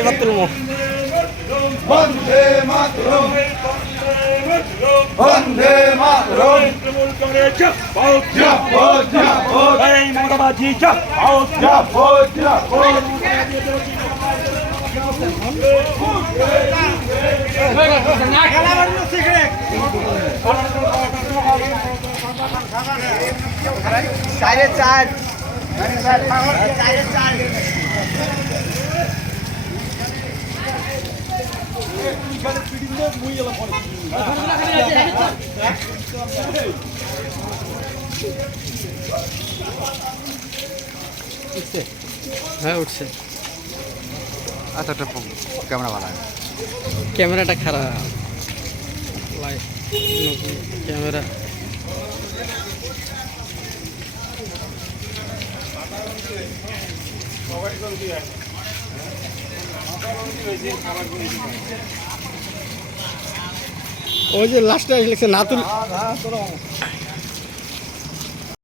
এবার তুলবো। বন্দে মাতরম, বন্দে মাতরম, তৃণমূল কংগ্রেস জিন্দাবাদ, জিন্দাবাদ, এই মমতাবাজি জিন্দাবাদ, জিন্দাবাদ। সাড়ে চার হ্যাঁ উঠছে। আচ্ছা ক্যামেরা ভালো ক্যামেরাটা খারাপ, ক্যামেরা ওই যে লাস্টে লিখছে নাতুল